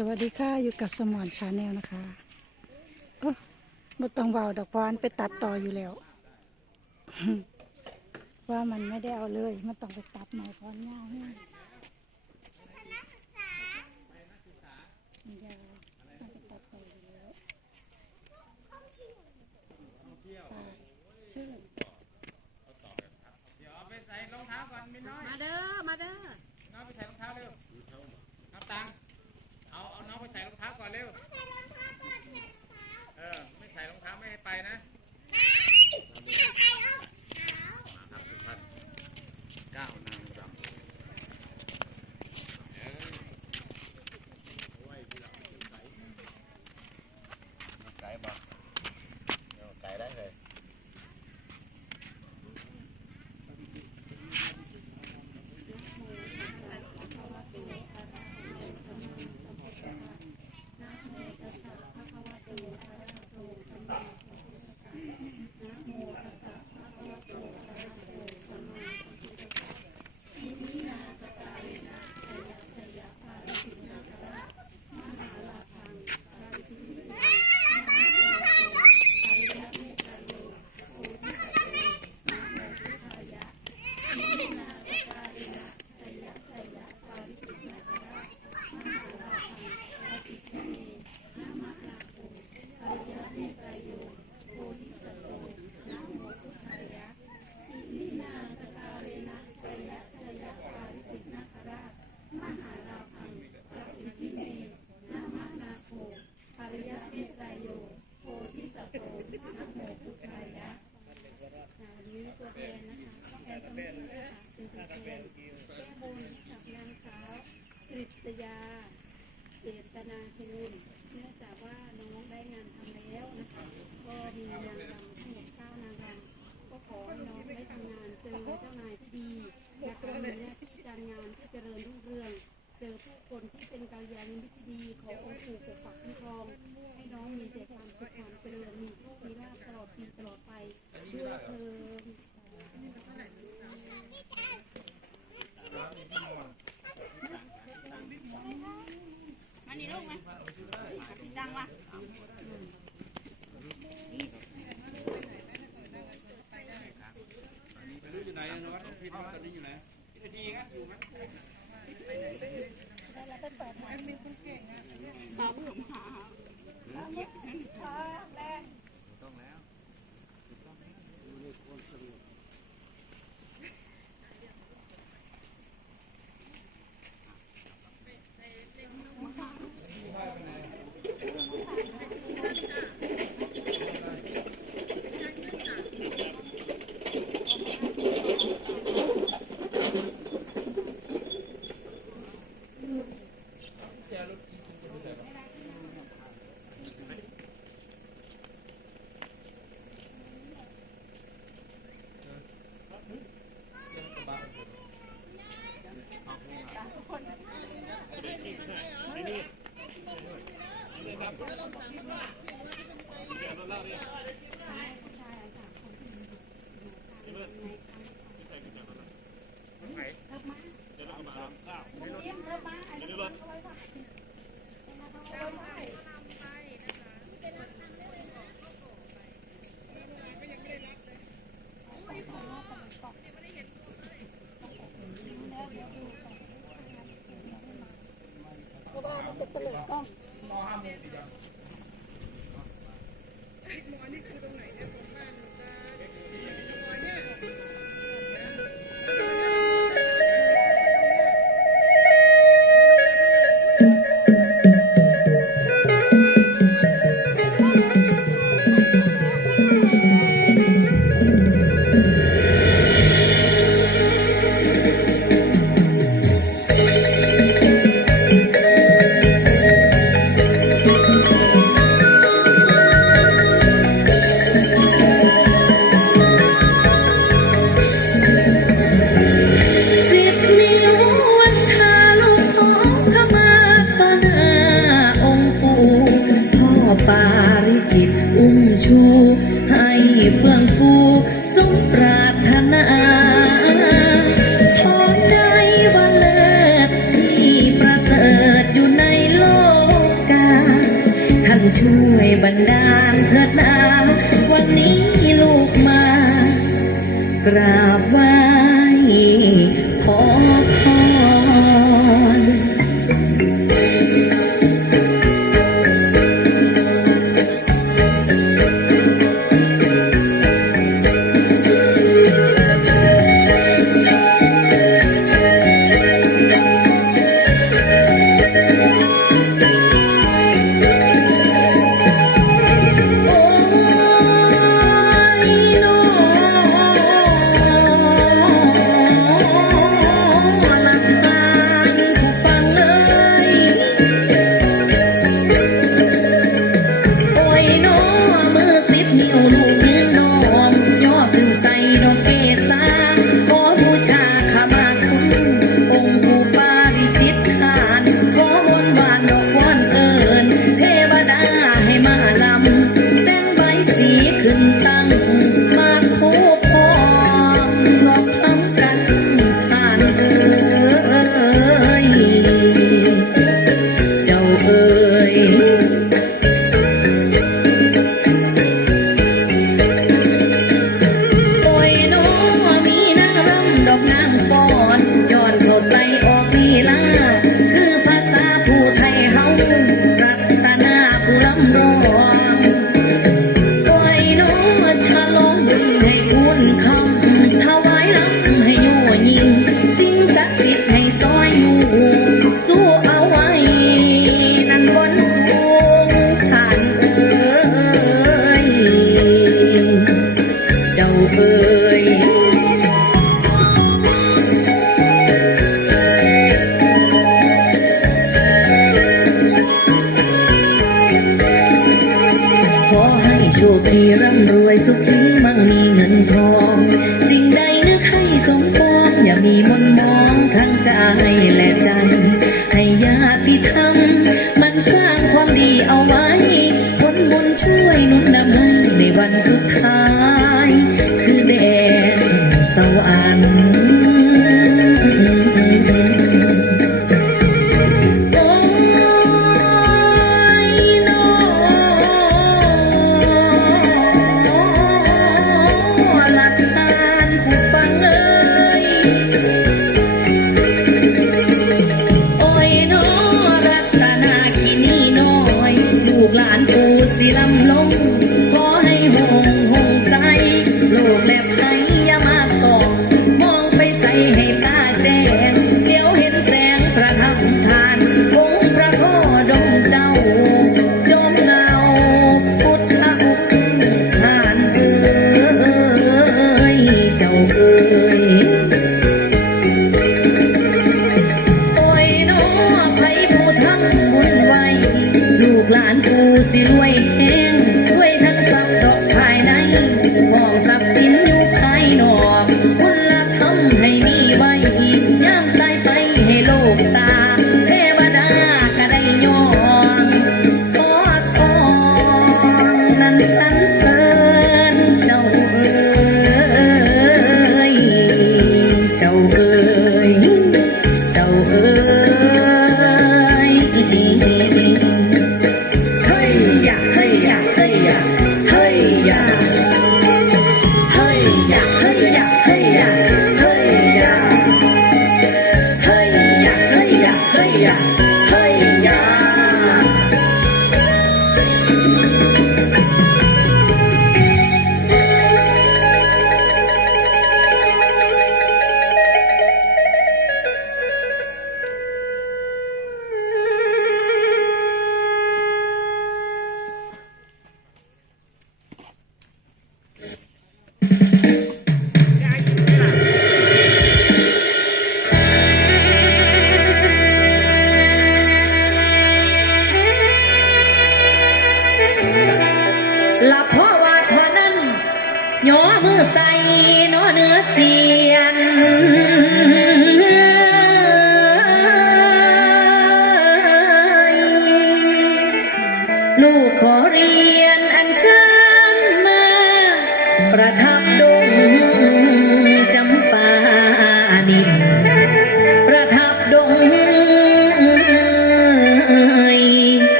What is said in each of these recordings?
สวัสดีค่ะอยู่กับสมอนชาแนลนะคะเออไม่ต้องเบาดอกพานไปตัดต่ออยู่แล้ว ว่ามันไม่ได้เอาเลยมันต้องไปตัดใหม่พรอเงาวนี่ยาวต้องไปตัดต่ออยู่แล้วชื่อมาเด้อมาเด้อน้อาไปใส่รองเท้าเร็ว ไปใส่รองเท้าก่อนเร็ว ใส่รองเท้าก่อนใส่รองเท้า เออ ไม่ใส่รองเท้าไม่ให้ไปนะ ขอองค์ปู่ปกปักคุ้มครองให้น้องมีแต่ความสุขความเจริญมีโชคมีลาภตลอดปีตลอดไปด้วยเธอมานี่ลูกมาพี่ตังมาไปได้ไปได้ไปได้ไปได้ไปด้ไปได้ไปไนนี้านช่วยบันดาลเถิดนาวันนี้ลูกมากรา มีมน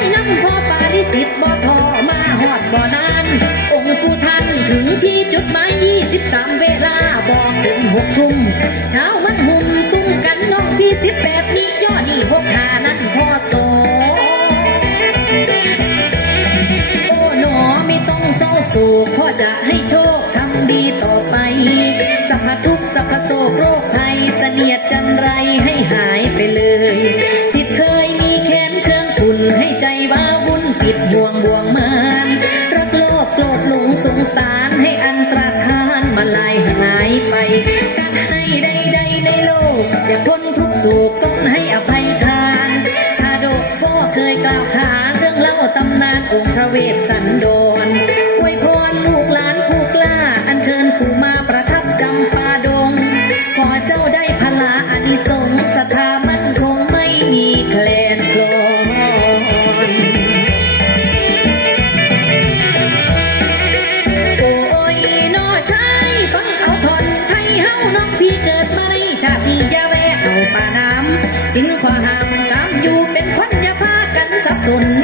那你那 conmigo.